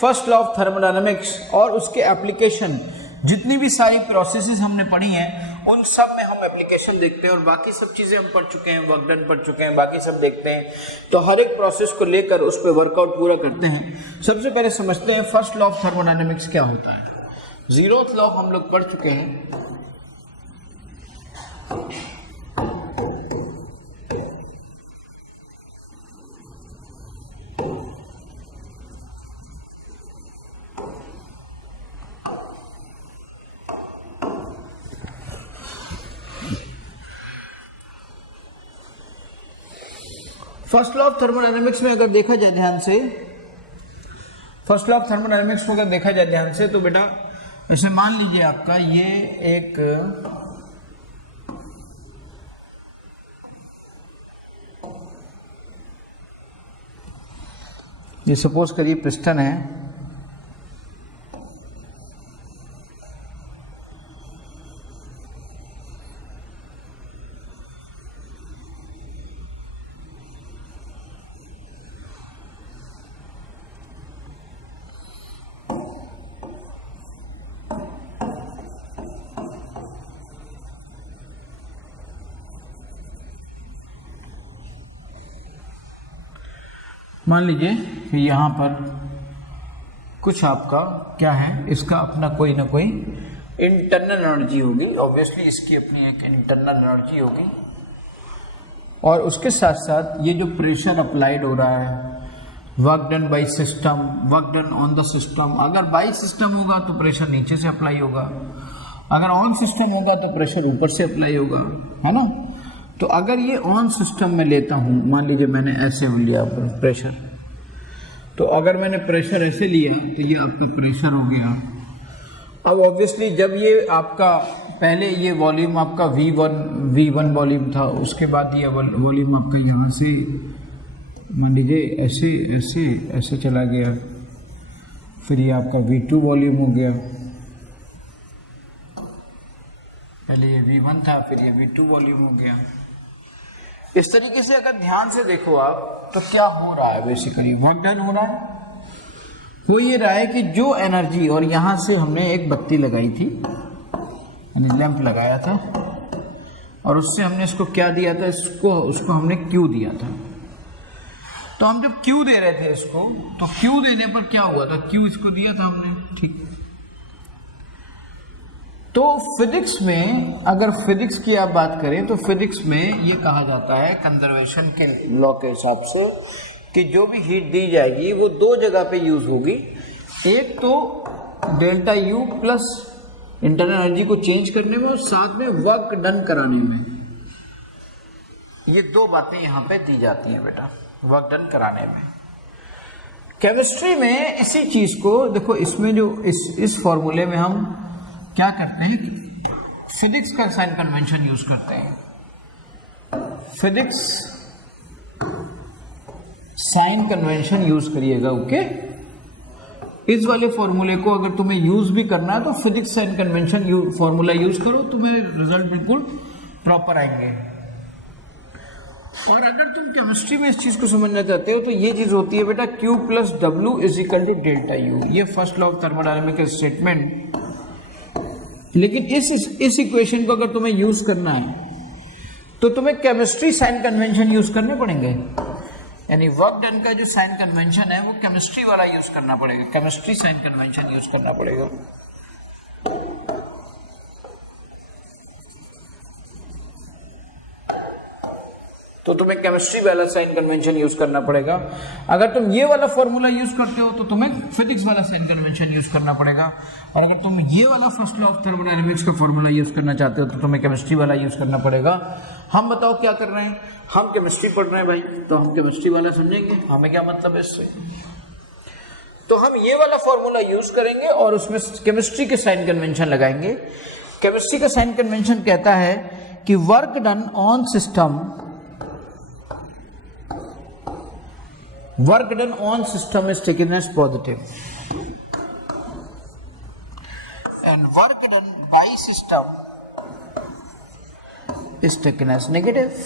First law of thermodynamics और उसके application, जितनी भी सारी प्रोसेसेस हमने पढ़ी हैं उन सब में हम एप्लीकेशन देखते हैं, और बाकी सब चीजें हम पढ़ चुके हैं, वर्क डन पढ़ चुके हैं, बाकी सब देखते हैं। तो हर एक प्रोसेस को लेकर उस पर वर्कआउट पूरा करते हैं। सबसे पहले समझते हैं फर्स्ट लॉ ऑफ थर्मोडायनेमिक्स क्या होता है। जीरोथ लॉ हम लोग पढ़ चुके हैं। फर्स्ट लॉ ऑफ थर्मोडायनेमिक्स में अगर देखा जाए ध्यान से, फर्स्ट लॉ ऑफ थर्मोडायनेमिक्स को अगर देखा जाए ध्यान से, तो बेटा ऐसे मान लीजिए आपका ये एक ये सपोज करिए पिस्टन है, मान लीजिए कि यहाँ पर कुछ आपका क्या है, इसका अपना कोई ना कोई इंटरनल एनर्जी होगी, ऑब्वियसली इसकी अपनी एक इंटरनल एनर्जी होगी, और उसके साथ साथ ये जो प्रेशर अप्लाइड हो रहा है, work done by system, work done on the system. अगर बाय सिस्टम होगा तो प्रेशर नीचे से अप्लाई होगा, अगर ऑन सिस्टम होगा तो प्रेशर ऊपर से अप्लाई होगा, है ना। तो अगर ये ऑन सिस्टम में लेता हूँ, मान लीजिए मैंने ऐसे लिया प्रेशर, तो अगर मैंने प्रेशर ऐसे लिया तो ये आपका प्रेशर हो गया। अब ऑब्वियसली जब ये आपका पहले ये वॉल्यूम आपका V1 वॉल्यूम था, उसके बाद ये वॉल्यूम आपका यहाँ से मान लीजिए ऐसे ऐसे ऐसे चला गया, फिर ये आपका V2 वॉल्यूम हो गया। पहले ये V1 था, फिर ये V2 वॉल्यूम हो गया। इस तरीके से अगर ध्यान से देखो आप तो क्या हो रहा है, बेसिकली वर्क डन हो रहा है। वो ये रहा है कि जो एनर्जी, और यहाँ से हमने एक बत्ती लगाई थी, यानी लैंप लगाया था, और उससे हमने इसको क्या दिया था, उसको हमने Q दिया था। तो हम जब Q दे रहे थे इसको, तो Q देने पर क्या हुआ था, Q इसको दिया था हमने, ठीक। तो फिजिक्स में, अगर फिजिक्स की आप बात करें तो फिजिक्स में ये कहा जाता है कंजर्वेशन के लॉ के हिसाब से कि जो भी हीट दी जाएगी वो दो जगह पे यूज होगी। एक तो delta U plus internal energy को चेंज करने में, और साथ में वर्क डन कराने में। ये दो बातें यहाँ पे दी जाती हैं बेटा, वर्क डन कराने में। केमिस्ट्री में इसी चीज को देखो, इसमें जो इस फॉर्मूले में हम क्या करते हैं, फिजिक्स का साइन कन्वेंशन यूज करते हैं। फिजिक्स साइन कन्वेंशन यूज करिएगा, ओके। इस वाले फॉर्मूले को अगर तुम्हें यूज भी करना है तो physics sign convention formula use करो, तुम्हें रिजल्ट बिल्कुल प्रॉपर आएंगे। और अगर तुम केमिस्ट्री में इस चीज को समझना चाहते हो तो ये चीज होती है बेटा, Q plus W is equal to delta U। ये first law of thermodynamics statement. लेकिन इस इक्वेशन को अगर तुम्हें यूज करना है तो तुम्हें केमिस्ट्री साइन कन्वेंशन यूज करने पड़ेंगे, यानी वर्क डन का जो साइन कन्वेंशन है वो केमिस्ट्री वाला यूज करना पड़ेगा, केमिस्ट्री साइन कन्वेंशन यूज करना पड़ेगा। तो तुम्हें केमिस्ट्री वाला साइन कन्वेंशन यूज करना पड़ेगा। अगर तुम ये वाला फॉर्मूला यूज करते हो तो तुम्हें फिजिक्स वाला साइन कन्वेंशन यूज करना पड़ेगा, और अगर तुम ये वाला फर्स्ट लॉ ऑफ थर्मोडायनेमिक्स का फॉर्मूला यूज करना चाहते हो तो तुम्हें केमिस्ट्री वाला यूज करना पड़ेगा। हम बताओ क्या कर रहे हैं, हम केमिस्ट्री पढ़ रहे हैं भाई, तो हम केमिस्ट्री वाला समझेंगे, हमें क्या मतलब है इससे। तो हम ये वाला फॉर्मूला यूज करेंगे और उसमें केमिस्ट्री के साइन कन्वेंशन लगाएंगे। केमिस्ट्री का साइन कन्वेंशन कहता है कि work done on system, work done on system is taken as positive and work done by system is taken as negative।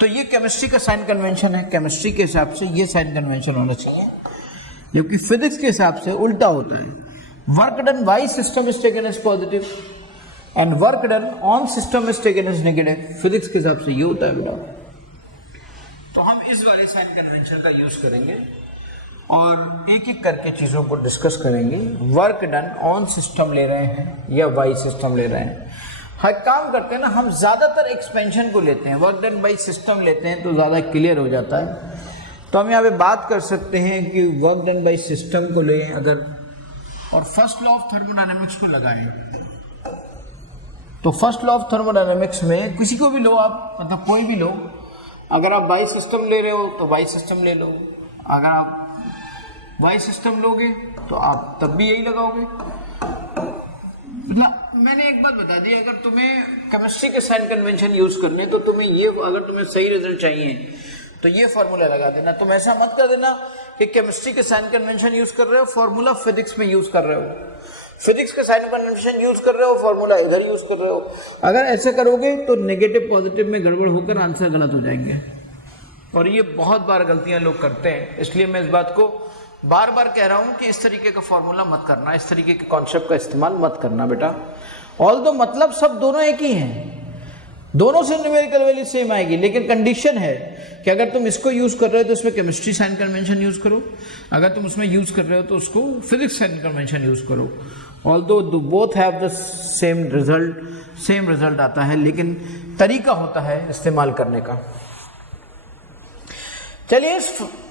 तो ये केमिस्ट्री का साइन कन्वेंशन है, केमिस्ट्री के हिसाब से ये साइन कन्वेंशन होना चाहिए। जबकि फिजिक्स के हिसाब से उल्टा होता है। Work done by system is taken as positive and work done on system is taken as negative. Physics के हिसाब से ये होता है बेटा। तो हम इस वाले साइन कन्वेंशन का यूज करेंगे और एक एक करके चीजों को डिस्कस करेंगे। वर्क डन ऑन सिस्टम ले रहे हैं या वाई सिस्टम ले रहे हैं। हर काम करते हैं ना, हम ज्यादातर एक्सपेंशन को लेते हैं, वर्क डन बाई सिस्टम लेते हैं तो ज्यादा क्लियर हो जाता है। तो हम यहाँ पे बात कर सकते हैं कि वर्क डन बाई सिस्टम को लें अगर, और फर्स्ट लॉ ऑफ थर्मोडायनेमिक्स को लगाएं। तो फर्स्ट लॉ ऑफ थर्मोडायनेमिक्स में किसी को भी लो आप, मतलब कोई भी लो, अगर आप बाई सिस्टम ले रहे हो तो बाई सिस्टम ले लो, अगर आप वाई सिस्टम लोगे तो आप तब भी यही लगाओगे। मतलब मैंने एक बात बता दी, अगर तुम्हें केमिस्ट्री के साइन कन्वेंशन यूज करने तो तुम्हें ये, अगर तुम्हें सही रिजल्ट चाहिए तो ये फॉर्मूला लगा देना। तुम ऐसा मत कर देना कि केमिस्ट्री के साइन कन्वेंशन यूज कर रहे हो, फॉर्मूला फिजिक्स में यूज कर रहे हो, फिजिक्स के साइन कन्वेंशन यूज कर रहे हो, फॉर्मूला इधर यूज कर रहे हो। अगर ऐसे करोगे तो नेगेटिव पॉजिटिव में गड़बड़ होकर आंसर गलत हो जाएंगे, और ये बहुत बार गलतियां लोग करते हैं। इसलिए मैं इस बात को बार बार कह रहा हूं कि इस तरीके का फॉर्मूला मत करना, इस तरीके के कॉन्सेप्ट का इस्तेमाल मत करना बेटा। ऑल्दो मतलब सब दोनों एक ही हैं, दोनों से न्यूमेरिकल वैल्यू सेम आएगी, लेकिन कंडीशन है कि अगर तुम इसको यूज कर रहे हो तो उसमें केमिस्ट्री साइन कन्वेंशन यूज करो, अगर तुम उसमें यूज कर रहे हो तो उसको फिजिक्स साइन कन्वेंशन यूज करो। Although both have the same result आता है, लेकिन तरीका होता है इस्तेमाल करने का। चलिए,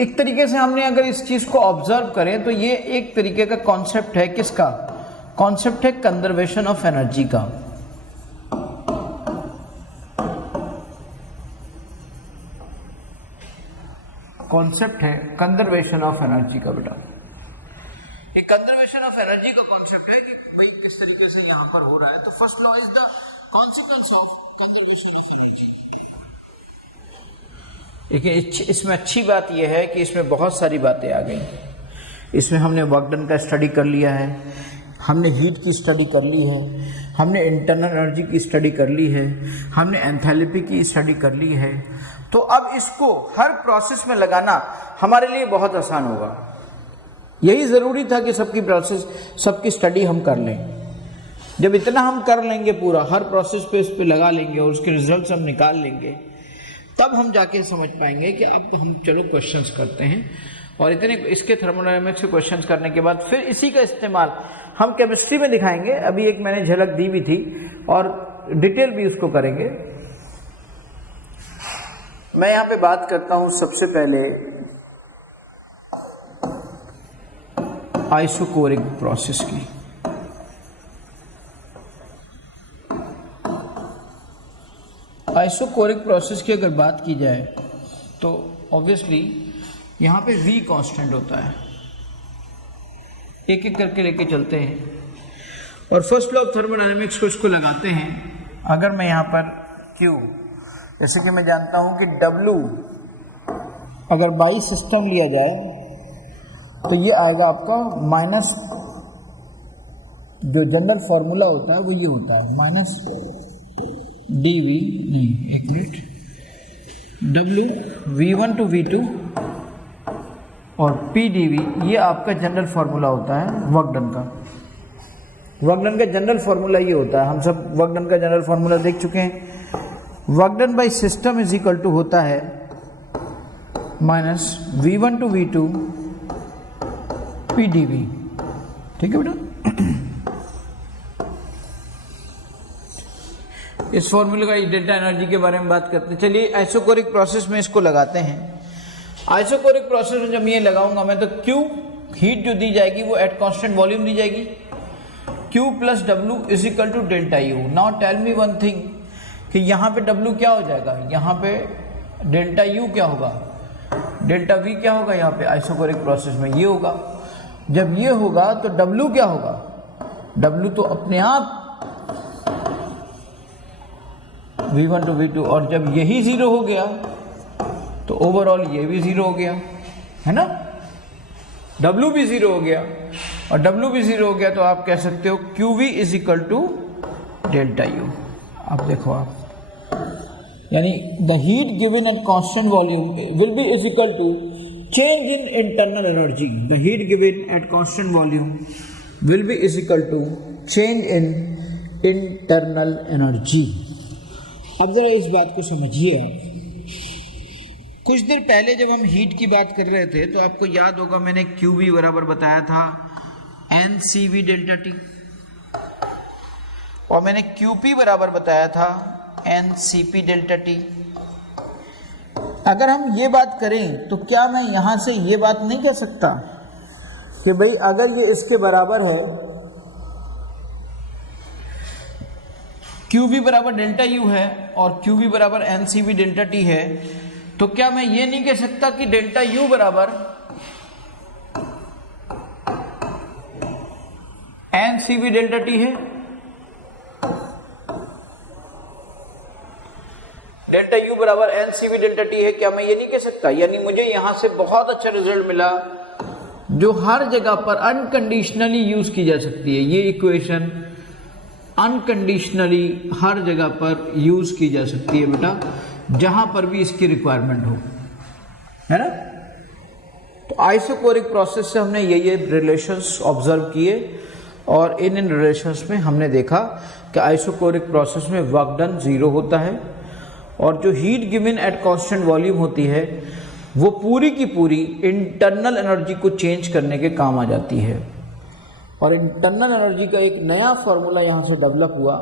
एक तरीके से हमने अगर इस चीज को ऑब्जर्व करें तो ये एक तरीके का कॉन्सेप्ट है, किसका कॉन्सेप्ट है? कंजर्वेशन ऑफ एनर्जी का। कॉन्सेप्ट है कंजर्वेशन ऑफ एनर्जी का बेटा। ये कंजर्वेशन ऑफ एनर्जी का कॉन्सेप्ट है कि भाई किस तरीके से यहां पर हो रहा है। तो first law is the consequence of conservation of energy. देखिए, इसमें अच्छी बात यह है कि इसमें बहुत सारी बातें आ गई। इसमें हमने वर्क डन का स्टडी कर लिया है, हमने हीट की स्टडी कर ली है, हमने इंटरनल एनर्जी की स्टडी कर ली है, हमने एंथैल्पी की स्टडी कर ली है। तो अब इसको हर प्रोसेस में लगाना हमारे लिए बहुत आसान होगा। यही ज़रूरी था कि सबकी स्टडी हम कर लें। जब इतना हम कर लेंगे, पूरा हर प्रोसेस पे इस पे लगा लेंगे और उसके रिजल्ट्स हम निकाल लेंगे, तब हम जाके समझ पाएंगे कि अब हम चलो क्वेश्चंस करते हैं। और इतने इसके थर्मोडायनेमिक्स के क्वेश्चंस करने के बाद फिर इसी का इस्तेमाल हम केमिस्ट्री में दिखाएंगे। अभी एक मैंने झलक दी भी थी और डिटेल भी उसको करेंगे। मैं यहाँ पे बात करता हूँ सबसे पहले आइसोकोरिक प्रोसेस की। आइसोकोरिक प्रोसेस की अगर बात की जाए तो ऑब्वियसली यहाँ पे V कांस्टेंट होता है। एक एक करके लेके चलते हैं और फर्स्ट लॉ ऑफ थर्मोडायनेमिक्स को इसको लगाते हैं। अगर मैं यहाँ पर Q, जैसे कि मैं जानता हूँ कि W अगर बाई सिस्टम लिया जाए तो ये आएगा आपका माइनस, जो जनरल फॉर्मूला होता है वो ये होता है माइनस dV, नहीं एक minute, W V1 to V2 और P dV, ये आपका जनरल फॉर्मूला होता है वर्क डन का। वर्क डन का जनरल फॉर्मूला ये होता है, हम सब वर्क डन का जनरल फॉर्मूला देख चुके हैं। Work done by system is equal to होता है minus V1 to V2 P dV। ठीक है बेटा, इस फॉर्मूले का डेल्टा एनर्जी के बारे में बात करते हैं। चलिए आइसोकोरिक प्रोसेस में इसको लगाते हैं। आइसोकोरिक प्रोसेस में जब ये लगाऊंगा मैं तो Q हीट जो दी जाएगी वो एट कांस्टेंट वॉल्यूम दी जाएगी, Q plus W is equal to delta U। Now tell me one thing कि यहाँ पे W क्या हो जाएगा, यहाँ पे डेल्टा U क्या होगा, डेल्टा V क्या होगा, यहाँ पे आइसोकोरिक प्रोसेस में ये होगा। जब ये होगा तो W क्या होगा, W तो अपने आप V1 to V2, और जब यही जीरो हो गया तो ओवरऑल ये भी जीरो हो गया, है ना, W भी जीरो हो गया, और W भी जीरो हो गया तो आप कह सकते हो QV is equal to delta U। अब देखो आप, यानी the heat given at constant volume will be is equal to change in internal energy, the heat given at constant volume will be is equal to change in internal energy. अब जरा इस बात को समझिए। कुछ देर पहले जब हम हीट की बात कर रहे थे तो आपको याद होगा मैंने QV बराबर बताया था NCV डेल्टा T, और मैंने QP बराबर बताया था NCP डेल्टा T। अगर हम ये बात करें तो क्या मैं यहां से ये बात नहीं कह सकता कि भाई अगर ये इसके बराबर है, QV बराबर डेल्टा U है और QV बराबर NCV डेल्टा T है, तो क्या मैं ये नहीं कह सकता कि डेल्टा U बराबर NCV डेल्टा T है? डेल्टा U बराबर NCV डेल्टा T है, क्या मैं ये नहीं कह सकता? यानी मुझे यहां से बहुत अच्छा रिजल्ट मिला जो हर जगह पर अनकंडीशनली यूज की जा सकती है। ये इक्वेशन अनकंडीशनली हर जगह पर यूज की जा सकती है बेटा, जहां पर भी इसकी रिक्वायरमेंट हो, है ना। तो आइसोकोरिक प्रोसेस से हमने ये रिलेशंस ऑब्जर्व किए और इन रिलेशंस में हमने देखा कि आइसोकोरिक प्रोसेस में वर्क डन 0 होता है और जो heat given at constant volume होती है वो पूरी की पूरी इंटरनल एनर्जी को चेंज करने के काम आ जाती है। और इंटरनल एनर्जी का एक नया फॉर्मूला यहाँ से डेवलप हुआ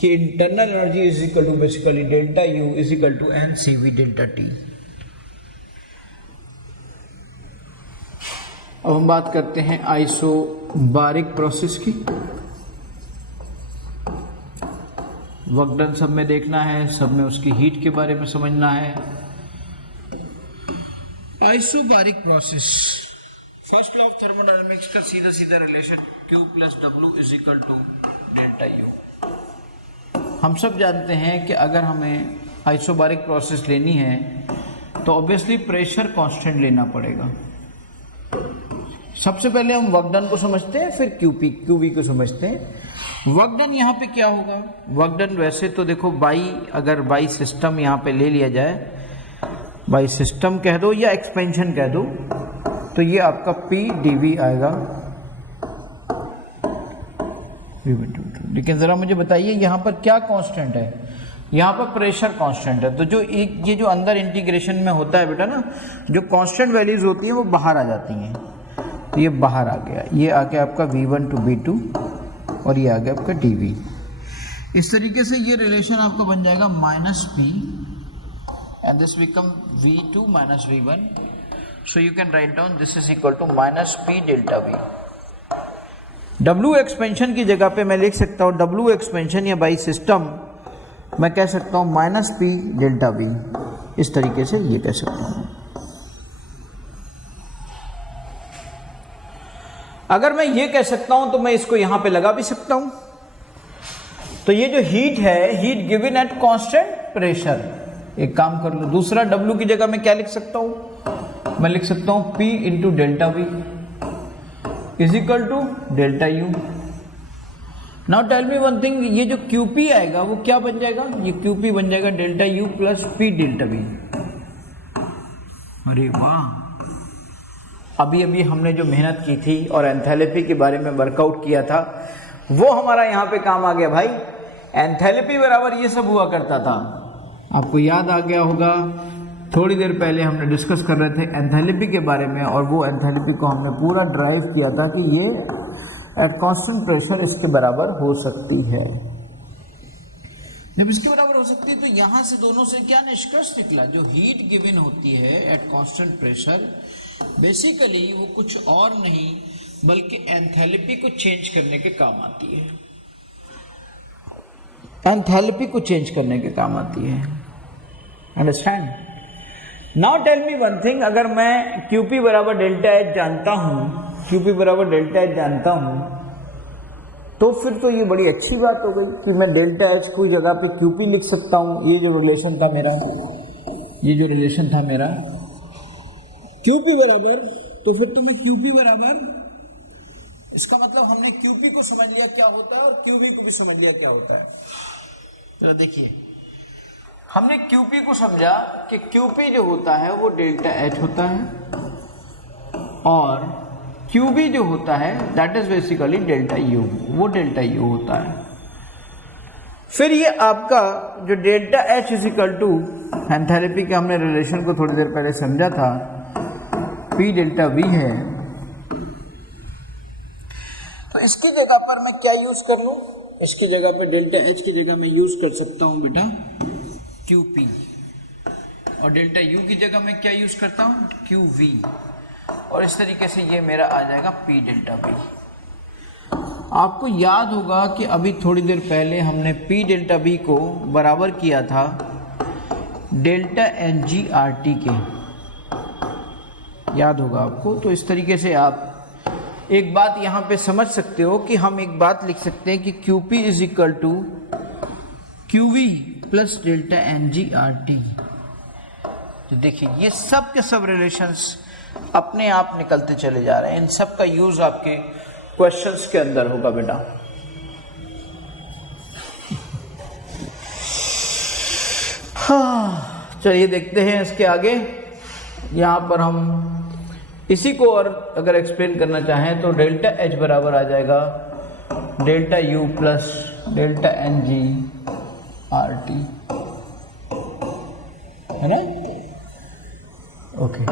कि internal energy is equal to basically delta U is equal to NCV delta T। अब हम बात करते हैं आइसोबारिक प्रोसेस की। वर्क डन सब में देखना है, सब में उसकी हीट के बारे में समझना है। Isobaric process, first law of thermodynamics का सीधा सीधा relation Q plus W is equal to delta U। हम सब जानते हैं कि अगर हमें आइसोबारिक प्रोसेस लेनी है तो ऑब्वियसली प्रेशर कांस्टेंट लेना पड़ेगा। सबसे पहले हम वर्क डन को समझते हैं, फिर QV को समझते हैं। वर्क डन यहाँ पे क्या होगा? वर्क डन वैसे तो देखो अगर बाई सिस्टम यहाँ पे ले लिया जाए, बाई सिस्टम कह दो या एक्सपेंशन कह दो, तो ये आपका PdV आएगा। लेकिन जरा मुझे बताइए यहाँ पर क्या कांस्टेंट है? यहाँ पर प्रेशर कांस्टेंट है। तो जो ये जो अंदर इंटीग्रेशन में होता है बेटा ना, जो कांस्टेंट वैल्यूज होती हैं वो बाहर आ जाती हैं। तो ये बाहर आ गया, ये आ गया आपका V1 टू V2 और ये आ गया आपका dV। इस तरीके से ये रिलेशन आपका बन जाएगा -P and this become V2 minus V1। So you can write down this is equal to -P delta V। W expansion की जगह पे मैं लिख सकता हूँ W एक्सपेंशन या बाई सिस्टम मैं कह सकता हूँ -P डेल्टा V। इस तरीके से ये कह सकता हूँ। अगर मैं ये कह सकता हूं तो मैं इसको यहां पे लगा भी सकता हूं। तो ये जो हीट है, heat given at constant pressure, एक काम कर लो, दूसरा W की जगह मैं क्या लिख सकता हूं? मैं लिख सकता हूं P into delta V is equal to delta U। Now tell me one thing, ये जो QP आएगा वो क्या बन जाएगा? ये QP बन जाएगा delta U plus P delta V। अरे वाह, अभी हमने जो मेहनत की थी और एंथैल्पी के बारे में वर्कआउट किया था वो हमारा यहाँ पे काम आ गया भाई। एंथैल्पी बराबर ये सब हुआ करता था, आपको याद आ गया होगा। थोड़ी देर पहले हमने डिस्कस कर रहे थे एंथैल्पी के बारे में और वो एंथैल्पी को हमने पूरा ड्राइव किया था कि ये एट कांस्टेंट प्रेशर इसके बराबर हो सकती है। जब इसके बराबर हो सकती है तो यहां से दोनों से क्या निष्कर्ष निकला? जो हीट गिवन होती है एट कांस्टेंट प्रेशर बेसिकली वो कुछ और नहीं बल्कि एंथैल्पी को चेंज करने के काम आती है। एंथैल्पी को चेंज करने के काम आती है। Understand? Now tell me one thing, अगर मैं QP बराबर डेल्टा H जानता हूं, QP बराबर डेल्टा H जानता हूं, तो फिर तो ये बड़ी अच्छी बात हो गई कि मैं डेल्टा H को जगह पे QP लिख सकता हूं। ये जो रिलेशन था मेरा, QP बराबर, तो फिर तो मैं QP बराबर, इसका मतलब हमने QP को समझ लिया क्या होता है और QV को भी समझ लिया क्या होता है। तो देखिए, हमने QP को समझा कि QP जो होता है वो डेल्टा H होता है और QB जो होता है that is basically delta U, वो डेल्टा U होता है। फिर ये आपका जो delta H is equal to enthalpy के हमने रिलेशन को थोड़ी देर पहले समझा था, P डेल्टा V है। तो इसकी जगह पर मैं क्या यूज कर लूं, इसकी जगह पर डेल्टा H की जगह मैं यूज कर सकता हूं बेटा QP, और डेल्टा U की जगह मैं क्या यूज करता हूं QV, और इस तरीके से ये मेरा आ जाएगा P डेल्टा V। आपको याद होगा कि अभी थोड़ी देर पहले हमने P डेल्टा V को बराबर किया था डेल्टा NGRT के, याद होगा आपको। तो इस तरीके से आप एक बात यहाँ पे समझ सकते हो कि हम एक बात लिख सकते हैं कि QP is equal to QV plus delta NGRT। तो देखिए ये सब के सब रिलेशंस अपने आप निकलते चले जा रहे हैं, इन सब का यूज आपके क्वेश्चंस के अंदर होगा बेटा। चलिए देखते हैं इसके आगे। यहाँ पर हम इसी को और अगर एक्सप्लेन करना चाहें तो डेल्टा H बराबर आ जाएगा delta U plus delta NGRT, है ना। ओके,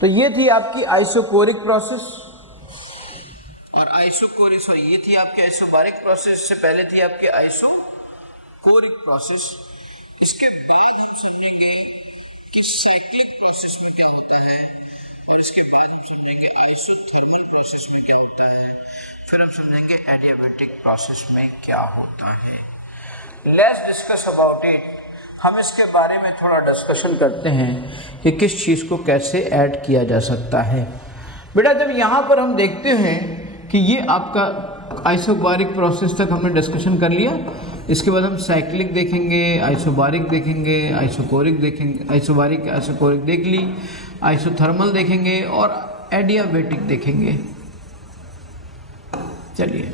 तो ये थी आपकी आइसोकोरिक प्रोसेस, और ये थी आपकी आइसोबारिक प्रोसेस। इससे पहले थी आपकी आइसोकोरिक प्रोसेस। इसके बाद हम समझेंगे कि साइक्लिक प्रोसेस में क्या होता है, और इसके बाद हम समझेंगे आइसोथर्मल प्रोसेस में क्या होता है, फिर हम समझेंगे एडियाबैटिक प्रोसेस में क्या होता है। Let's discuss about it. हम इसके बारे में थोड़ा डिस्कशन करते हैं कि किस चीज़ को कैसे ऐड किया जा सकता है। बेटा जब यहाँ पर हम देखते हैं कि ये आपका आइसोबारिक प्रोसेस तक हमने डिस्कशन कर लिया, इसके बाद हम साइक्लिक देखेंगे, आइसोबारिक देखेंगे, आइसोकोरिक देखेंगे, आइसोबारिक आइसोकोरिक देख ली, आइसोथर्मल देखेंगे और एडियाबैटिक देखेंगे। चलिए